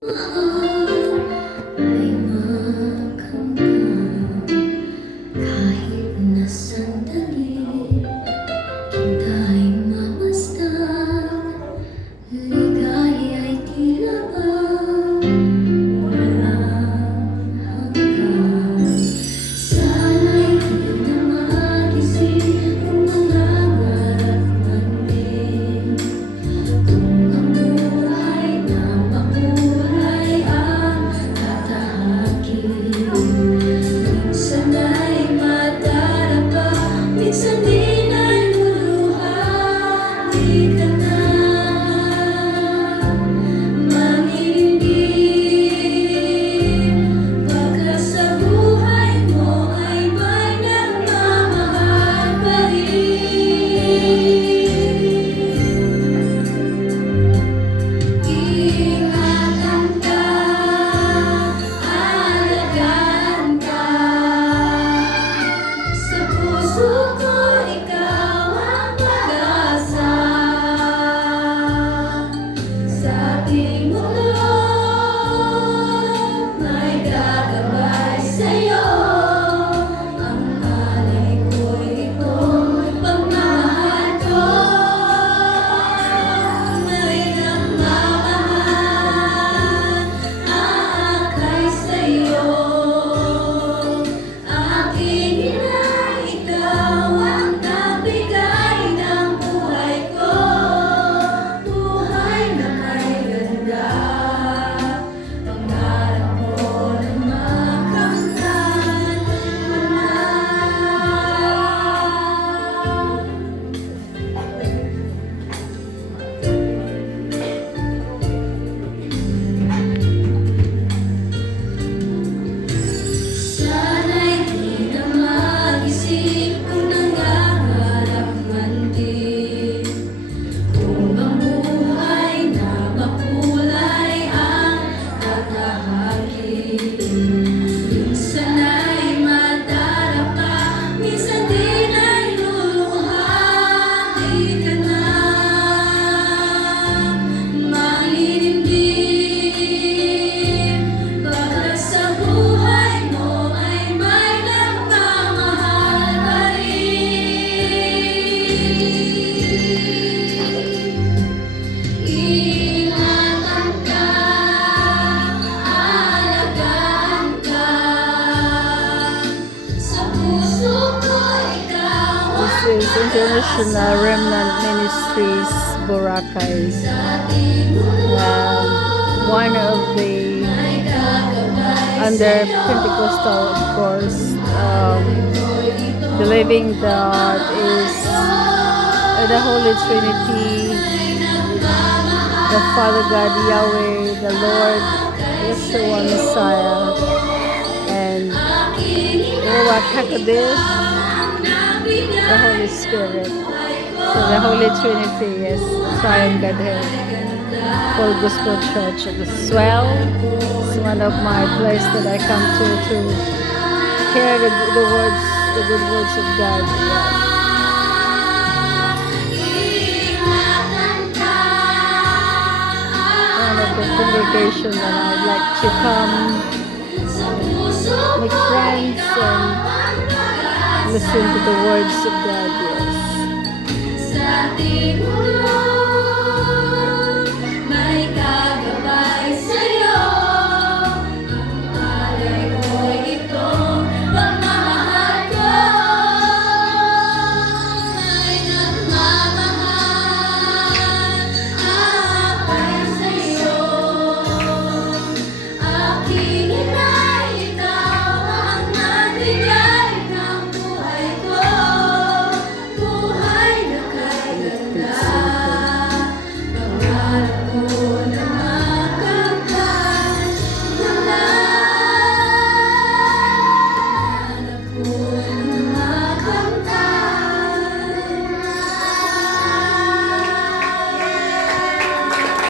Ay makamtan kahit na sandali, kita'y mamasdan. Ligaya'y tila bang walang hanggan. Sana'y di na magising kung mangangarap man din. Kung ang buhay na makulay ang tatahakin, minsan ay madarapa, minsan din ay luluha. Di ka na manginip, baka sa buhay mo ay may nagmamahal pa rin. Ingatan ka, alagaan ka. Sa puso ko ikaw ang pag-asa. Sa aking mundo may gagabay sa'yo. Ang alay ko'y ito'y pagmamahal ko. May nagmamahal aakay sa'yo. Aking ina, ikaw ang nagbigay ng buhay ko. Buhay na may ganda, pangarap ko na makamtan mo na. Sana'y di na magising kung nangangarap man din. Kung ang buhay na makulay ang tatahakin, minsan ay madarapa, minsan din ay luluha. Di ka na manginip, baka sa buhay mo ay may nagmamahal pa rin. Ingatan ka, alagaan ka. Sa puso ko ikaw ang This is International Remnant Ministries, Boracay. sa ating mundo One of the may gagabay under sa'yo. Pentecostal, of course, believing God is the Holy Trinity, the Father God, Yahweh, the Lord, Yeshua, Messiah, and Ruach HaKodesh, the Holy Spirit. So the Holy Trinity is Triune Godhead. Full Gospel Church as well. It's one of my places that I come to hear the words, the good words of God. One of the congregation that I'd like to come, make friends, and listen to the words of God. Yes. Sa ating mundo